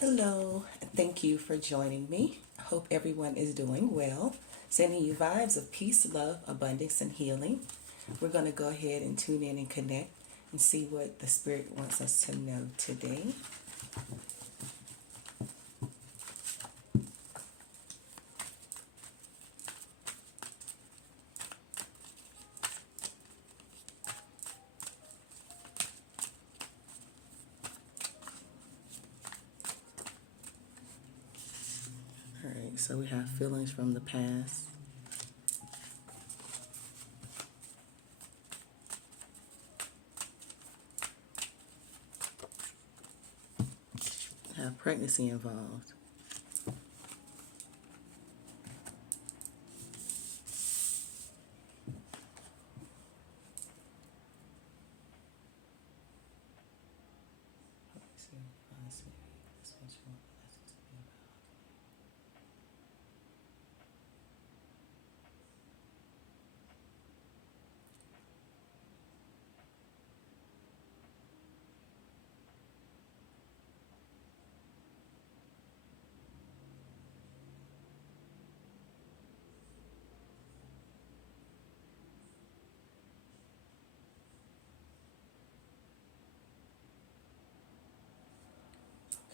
Hello, thank you for joining me. I hope everyone is doing well. Sending you vibes of peace, love, abundance, and healing. We're going to go ahead and tune in and connect and see what the Spirit wants us to know today. All right, so we have feelings from the past. Have pregnancy involved.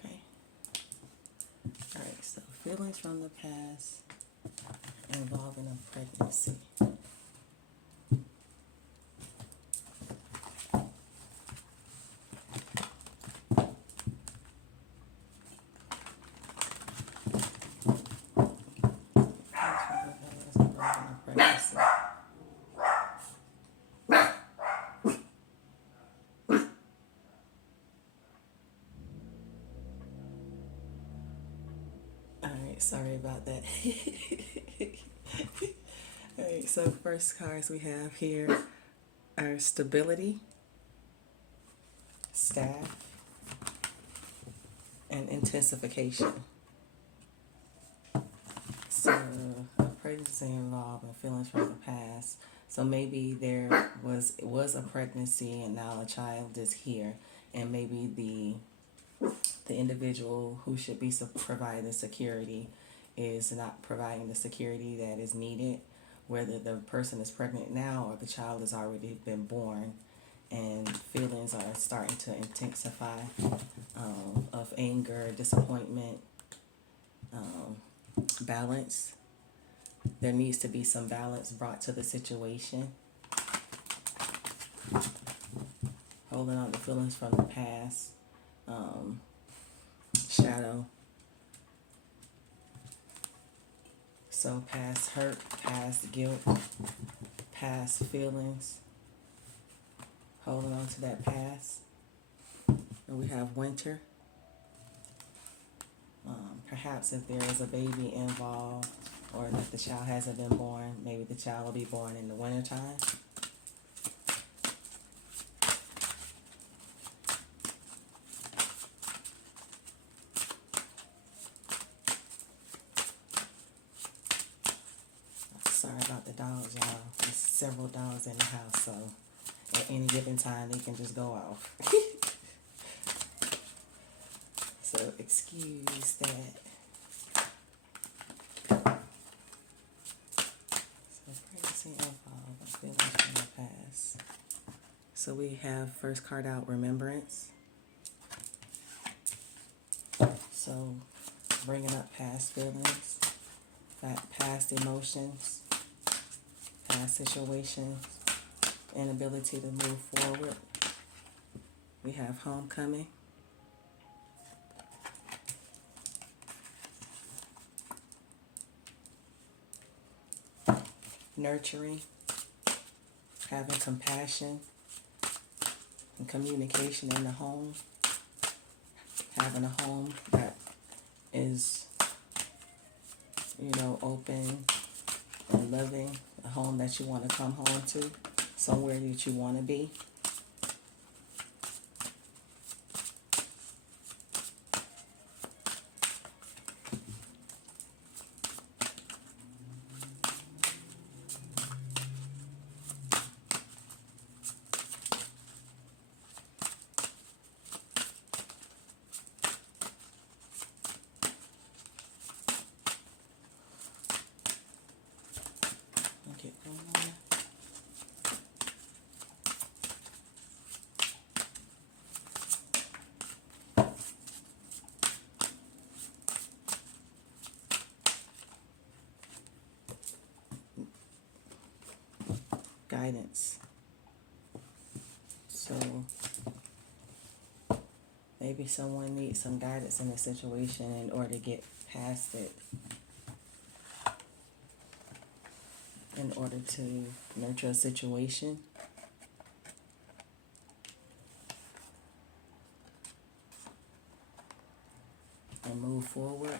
Okay. All right, so feelings from the past involving a pregnancy. Feelings from the past involving a pregnancy. All right, sorry about that. All right, so first cards we have here are stability, staff, and intensification. So a pregnancy involved and feelings from the past. So maybe there was a pregnancy and now a child is here, and maybe the individual who should be providing the security is not providing the security that is needed, whether the person is pregnant now or the child has already been born, and feelings are starting to intensify of anger, disappointment, balance. There needs to be some balance brought to the situation. Holding on to feelings from the past. Shadow. So past hurt, past guilt, past feelings. Holding on to that past. And we have winter. Perhaps if there is a baby involved or if the child hasn't been born, maybe the child will be born in the wintertime. Sorry about the dogs, y'all. There's several dogs in the house, so at any given time they can just go off. So excuse that. So pregnancy involved, feelings from the past. So we have first card out, remembrance. So bringing up past feelings, past emotions, past situations, inability to move forward. We have homecoming. Nurturing, having compassion and communication in the home, having a home that is, open and loving, a home that you want to come home to, somewhere that you want to be. guidance. So maybe someone needs some guidance in a situation in order to get past it, in order to nurture a situation. And move forward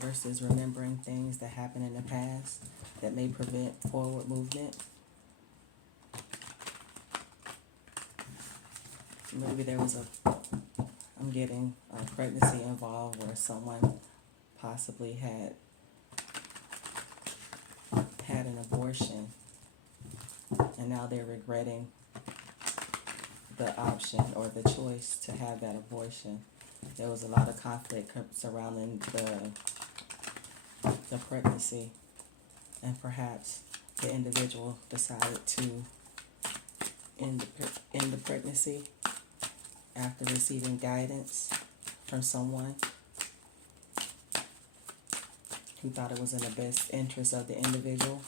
versus remembering things that happened in the past that may prevent forward movement. Maybe there was I'm getting a pregnancy involved where someone possibly had an abortion and now they're regretting the option or the choice to have that abortion. There was a lot of conflict surrounding the pregnancy, and perhaps the individual decided to end the pregnancy after receiving guidance from someone who thought it was in the best interest of the individual.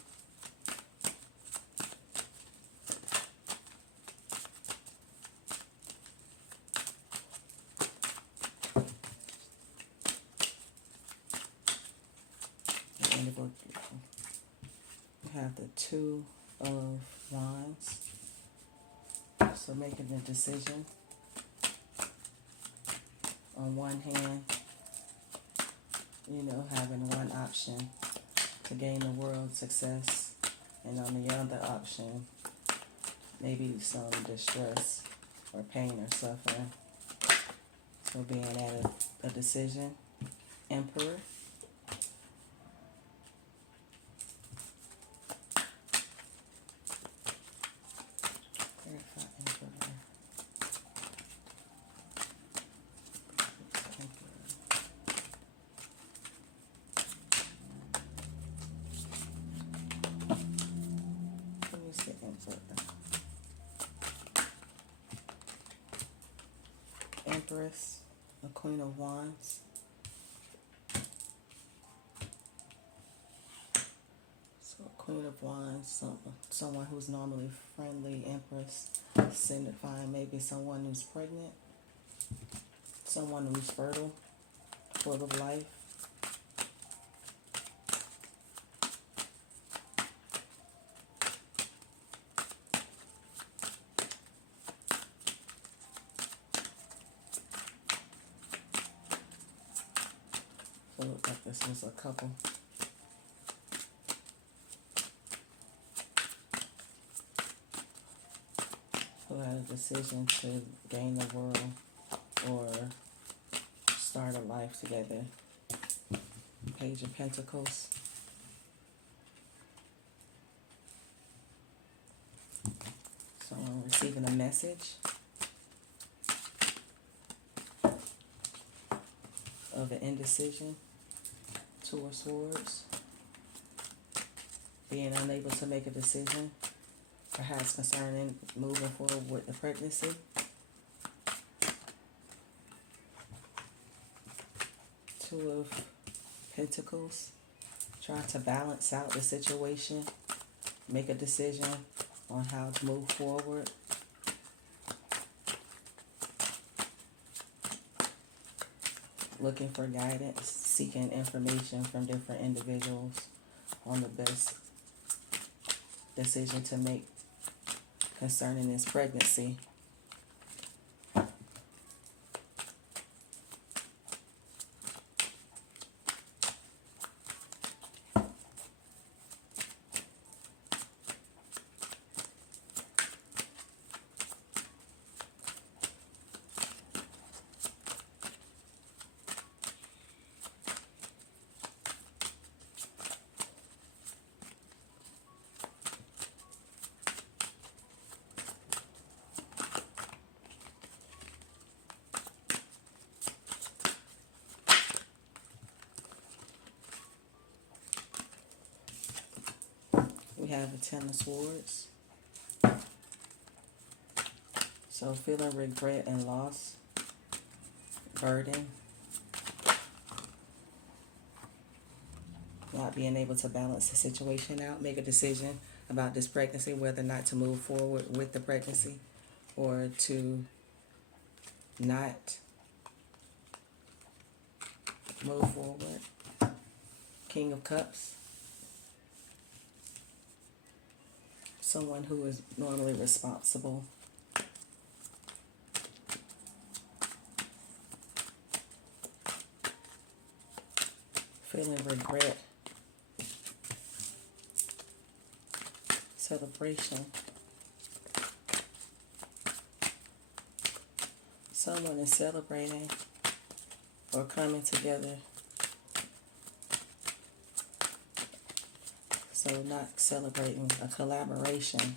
We have the Two of Wands. So making a decision. On one hand, having one option to gain the world success, and on the other option, maybe some distress or pain or suffering. So being at a decision. Emperor. Empress, a Queen of Wands. So a Queen of Wands, someone who's normally friendly. Empress, signifying maybe someone who's pregnant, someone who's fertile, full of life. So it looked like this was a couple. Who had a decision to gain the world or start a life together. Page of Pentacles. Someone receiving a message of an indecision. Two of Swords. Being unable to make a decision, perhaps concerning moving forward with the pregnancy. Two of Pentacles. Trying to balance out the situation, make a decision on how to move forward. Looking for guidance, seeking information from different individuals on the best decision to make concerning this pregnancy. We have a Ten of Swords. So feeling regret and loss, burden, not being able to balance the situation out, make a decision about this pregnancy, whether or not to move forward with the pregnancy or to not move forward. King of Cups. Someone who is normally responsible. Feeling regret. Celebration. Someone is celebrating or coming together. So not celebrating, a collaboration.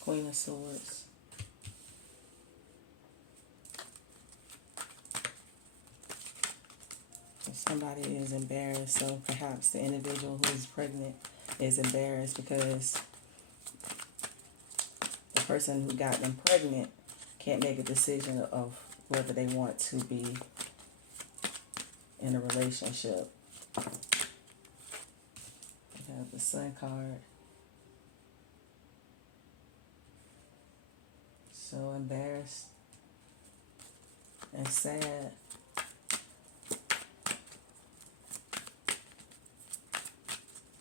Queen of Swords. Somebody is embarrassed, so perhaps the individual who is pregnant is embarrassed because the person who got them pregnant can't make a decision of whether they want to be in a relationship. We have the Sun card. So embarrassed and sad.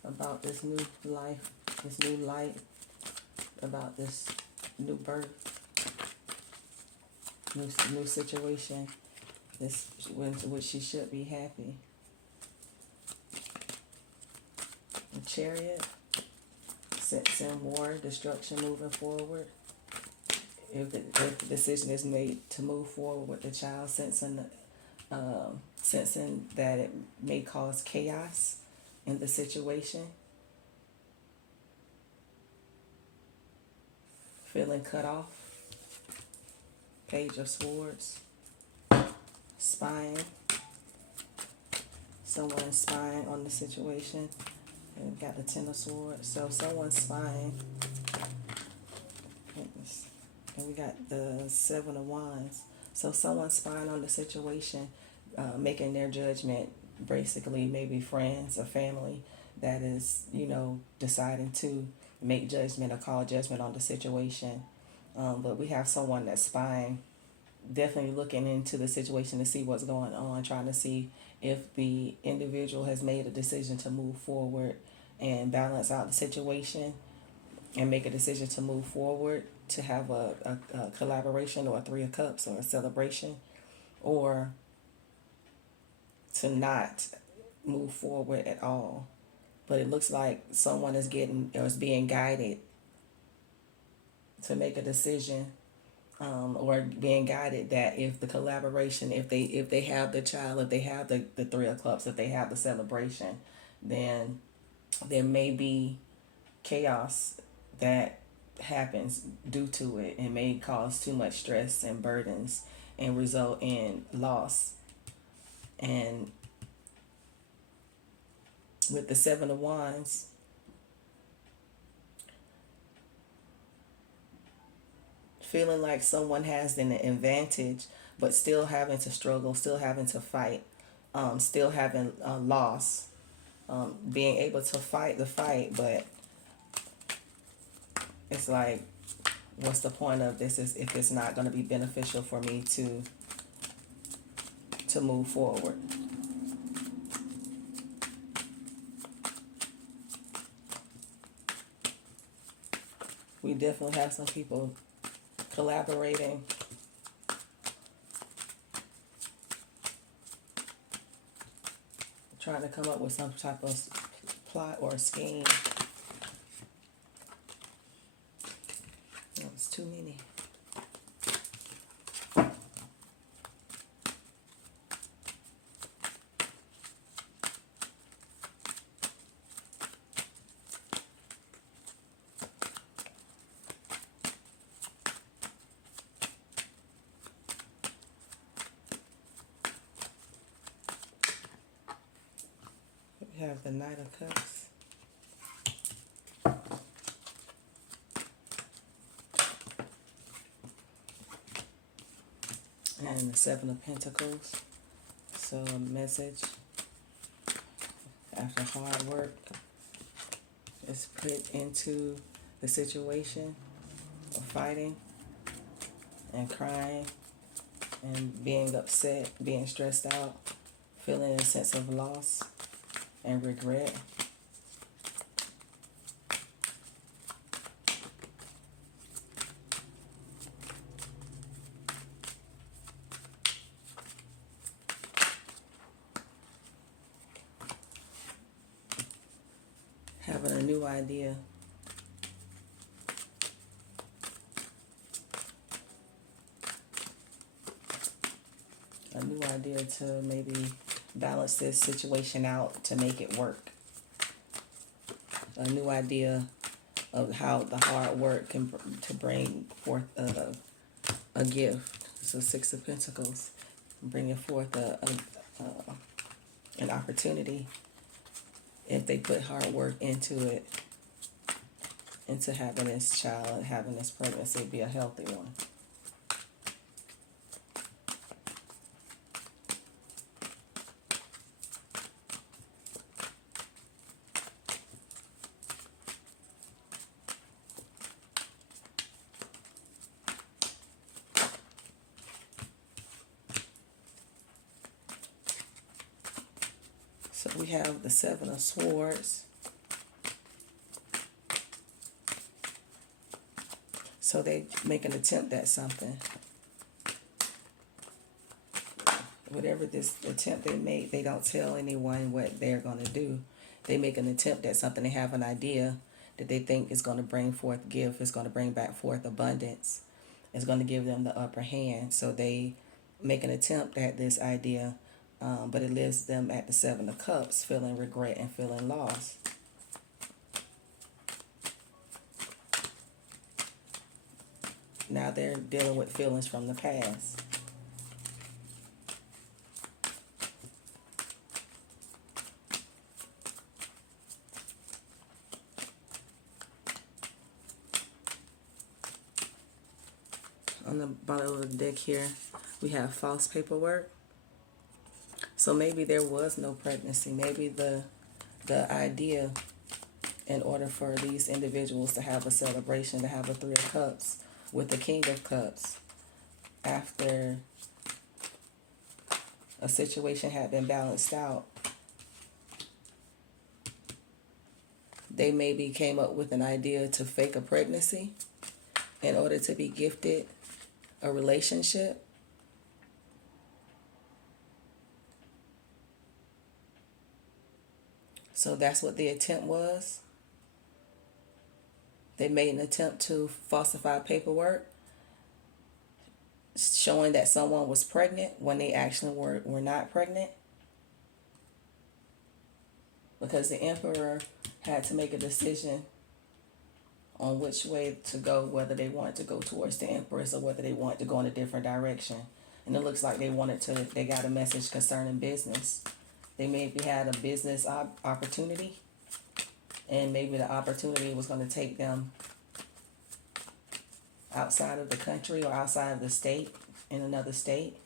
About this new life, this new light, about this new birth, new situation, this which she should be happy. The Chariot, sensing war, destruction moving forward. If the decision is made to move forward with the child, sensing that it may cause chaos in the situation. Feeling cut off. Page of Swords. Spying. Someone spying on the situation. And we've got the Ten of Swords. So someone's spying. Goodness. And we got the Seven of Wands. So someone's spying on the situation, making their judgment, basically maybe friends or family that is, deciding to make judgment or call judgment on the situation. But we have someone that's spying, definitely looking into the situation to see what's going on, trying to see if the individual has made a decision to move forward and balance out the situation and make a decision to move forward, to have a collaboration or a Three of Cups or a celebration, or to not move forward at all. But it looks like someone is being guided to make a decision, or being guided that if the collaboration, if they have the child, if they have the Three of Cups, if they have the celebration, then there may be chaos that happens due to it and may cause too much stress and burdens and result in loss. And with the Seven of Wands, feeling like someone has an advantage, but still having to struggle, still having to fight, still having loss, being able to fight the fight, but it's like, what's the point of this if it's not going to be beneficial for me to move forward? We definitely have some people collaborating, trying to come up with some type of plot or scheme. No, it's too many. We have the Knight of Cups. and the Seven of Pentacles. So a message after hard work is put into the situation of fighting and crying and being upset, being stressed out, feeling a sense of loss and regret. Having a new idea. A new idea to maybe balance this situation out to make it work. A new idea of how the hard work can to bring forth a gift. So Six of Pentacles, bringing forth an opportunity if they put hard work into it, into having this child, having this pregnancy be a healthy one. So we have the Seven of Swords. So they make an attempt at something. Whatever this attempt they make, they don't tell anyone what they're going to do. They make an attempt at something. They have an idea that they think is going to bring forth gift, is going to bring back forth abundance, is going to give them the upper hand. So they make an attempt at this idea, but it leaves them at the Seven of Cups, feeling regret and feeling lost. Now they're dealing with feelings from the past. On the bottom of the deck here, we have false paperwork. So maybe there was no pregnancy. Maybe the idea, in order for these individuals to have a celebration, to have a Three of Cups with the King of Cups, after a situation had been balanced out, they maybe came up with an idea to fake a pregnancy in order to be gifted a relationship. So that's what the attempt was. They made an attempt to falsify paperwork, showing that someone was pregnant when they actually were not pregnant. Because the Emperor had to make a decision on which way to go, whether they wanted to go towards the Empress or whether they wanted to go in a different direction. And it looks like they got a message concerning business. They maybe had a business opportunity, and maybe the opportunity was going to take them outside of the country or outside of the state, in another state.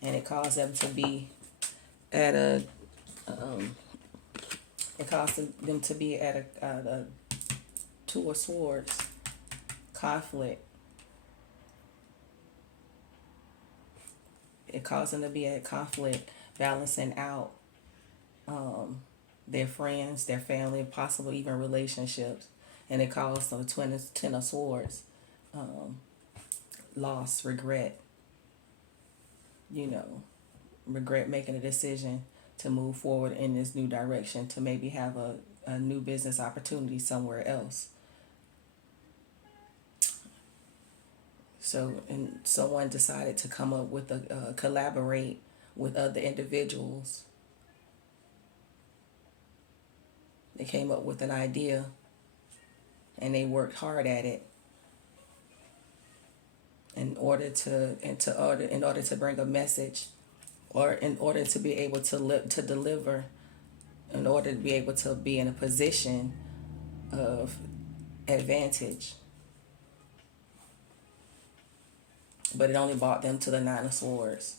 And it caused them to be at a Two of Swords conflict. It caused them to be at conflict, balancing out their friends, their family, possibly even relationships. And it caused the Ten of Swords loss, regret. Regret making a decision to move forward in this new direction, to maybe have a new business opportunity somewhere else. So, and someone decided to come up with collaborate with other individuals. They came up with an idea, and they worked hard at it in order to bring a message, or in order to be able to deliver, in order to be able to be in a position of advantage. but it only brought them to the Nine of Swords.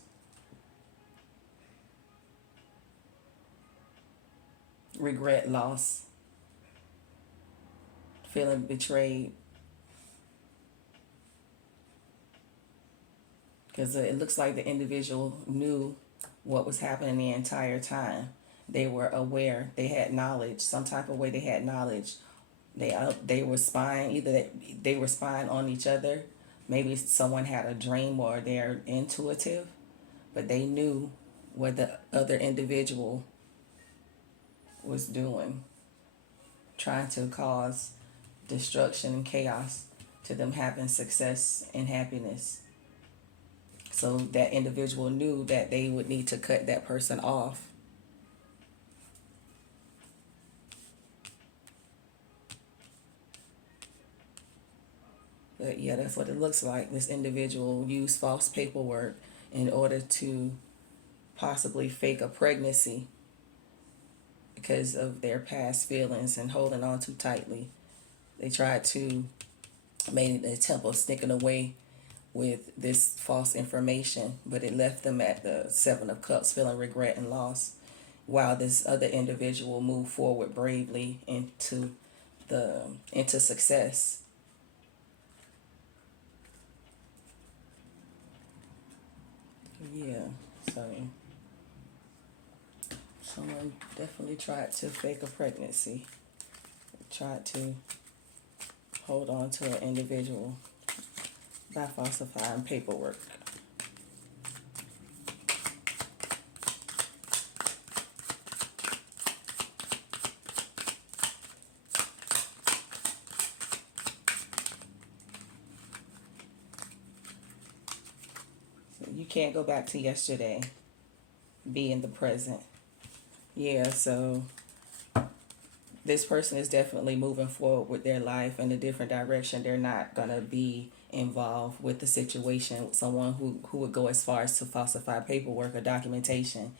Regret, loss, feeling betrayed, because it looks like the individual knew what was happening the entire time. They were aware. They had knowledge. Some type of way they had knowledge. They were spying. Either they were spying on each other. Maybe someone had a dream or they're intuitive, but they knew what the other individual was doing, trying to cause destruction and chaos to them having success and happiness. So that individual knew that they would need to cut that person off. But yeah, that's what it looks like. This individual used false paperwork in order to possibly fake a pregnancy because of their past feelings and holding on too tightly. They tried to make an attempt of sneaking away with this false information, but it left them at the Seven of Cups feeling regret and loss, while this other individual moved forward bravely into success. Yeah, so someone definitely tried to fake a pregnancy, tried to hold on to an individual by falsifying paperwork. So you can't go back to yesterday. Be in the present. Yeah, so this person is definitely moving forward with their life in a different direction. They're not going to be involved with the situation with someone who would go as far as to falsify paperwork or documentation,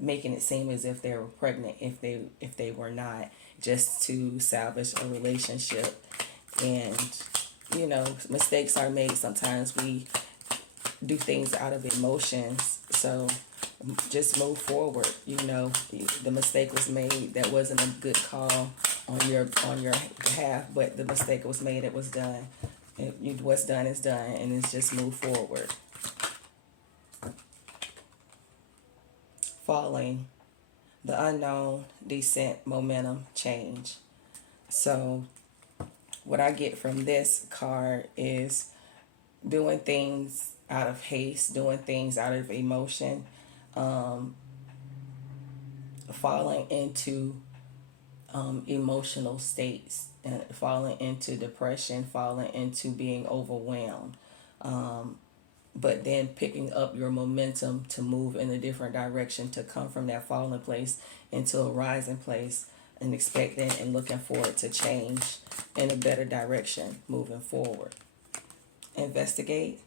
making it seem as if they were pregnant if they were not, just to salvage a relationship. And mistakes are made. Sometimes we do things out of emotions, so just move forward. The mistake was made. That wasn't a good call on your behalf, but the mistake was made. It was done. What's done is done, and it's just move forward. Falling, the unknown, descent, momentum, change. So what I get from this card is doing things out of haste, doing things out of emotion, falling into emotional states, falling into depression, falling into being overwhelmed, but then picking up your momentum to move in a different direction, to come from that falling place into a rising place, and expecting and looking forward to change in a better direction moving forward. Investigate,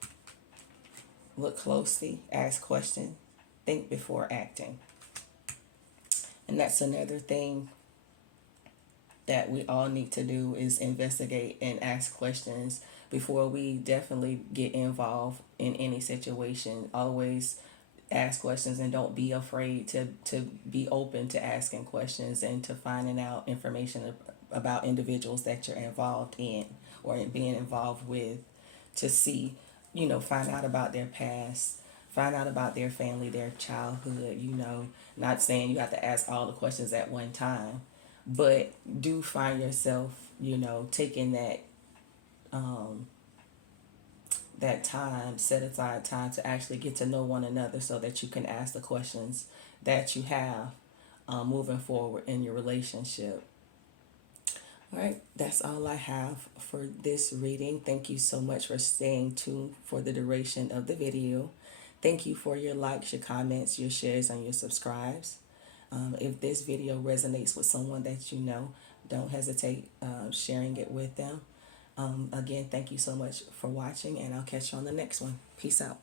look closely, ask questions, think before acting. And that's another thing that we all need to do, is investigate and ask questions before we definitely get involved in any situation. Always ask questions, and don't be afraid to be open to asking questions and to finding out information about individuals that you're involved in or being involved with, to see, find out about their past, find out about their family, their childhood. Not saying you have to ask all the questions at one time, but do find yourself, taking that time, set aside time to actually get to know one another, so that you can ask the questions that you have moving forward in your relationship. All right, that's all I have for this reading. Thank you so much for staying tuned for the duration of the video. Thank you for your likes, your comments, your shares, and your subscribes. If this video resonates with someone that you know, don't hesitate sharing it with them. Again, thank you so much for watching, and I'll catch you on the next one. Peace out.